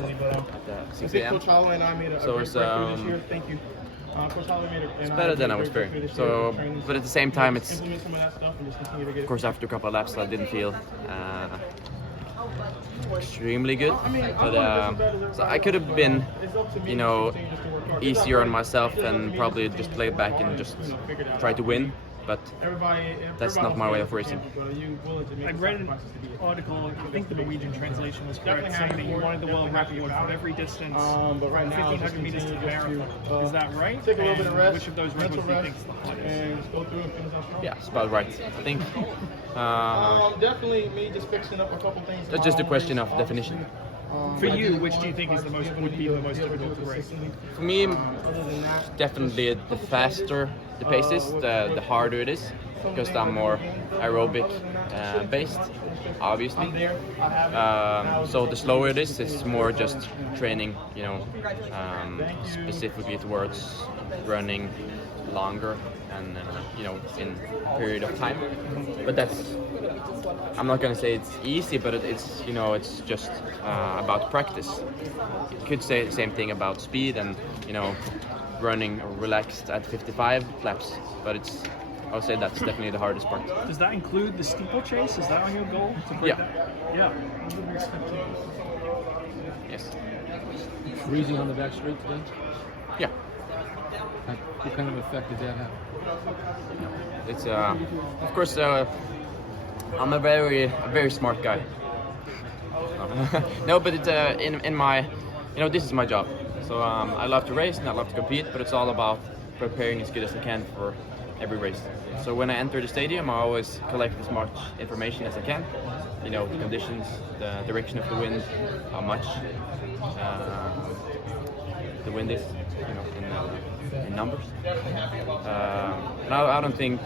at 6 Coach a.m. Holloway and I made a So it's this year. Thank you. Coach Holloway made it's better than I was fearing. So, but at the same time, it's implement some of that stuff and just continue to get of course after a couple of laps I didn't feel extremely good, but so I could have been, you know, easier on myself and probably just play back and just try to win. But that's not my way of racing. I read an article, I think the Norwegian translation was correct, saying that you wanted the world record for every distance from 1,500 meters to the marathon. Is that right? Take a little bit of rest. Which of those records do you think is the hardest? And go through and finish out strong. Yeah, it's about right. I think definitely me just fixing up a couple things. that's just a question of definition. For you, which do you think is would be the most difficult to race? For me, definitely the faster the pace is, the harder it is, because I'm more aerobic based, obviously. So the slower it is, it's more just training, you know, specifically towards running longer and you know, in a period of time. But that's, I'm not gonna say it's easy, but it's, you know, it's just about practice. You could say the same thing about speed and, you know, running relaxed at 55 laps, but it's, I would say that's definitely the hardest part. Does that include the steeplechase? Is that on your goal? To break that? Yeah. Yes. Freezing on the back straight today? Yeah. What kind of effect did that have? It's of course I'm a very smart guy. No, but it's in my, you know, this is my job. So I love to race and I love to compete, but it's all about preparing as good as I can for every race. So when I enter the stadium, I always collect as much information as I can. You know, the conditions, the direction of the wind, how much the wind is, you know, in numbers. And I don't think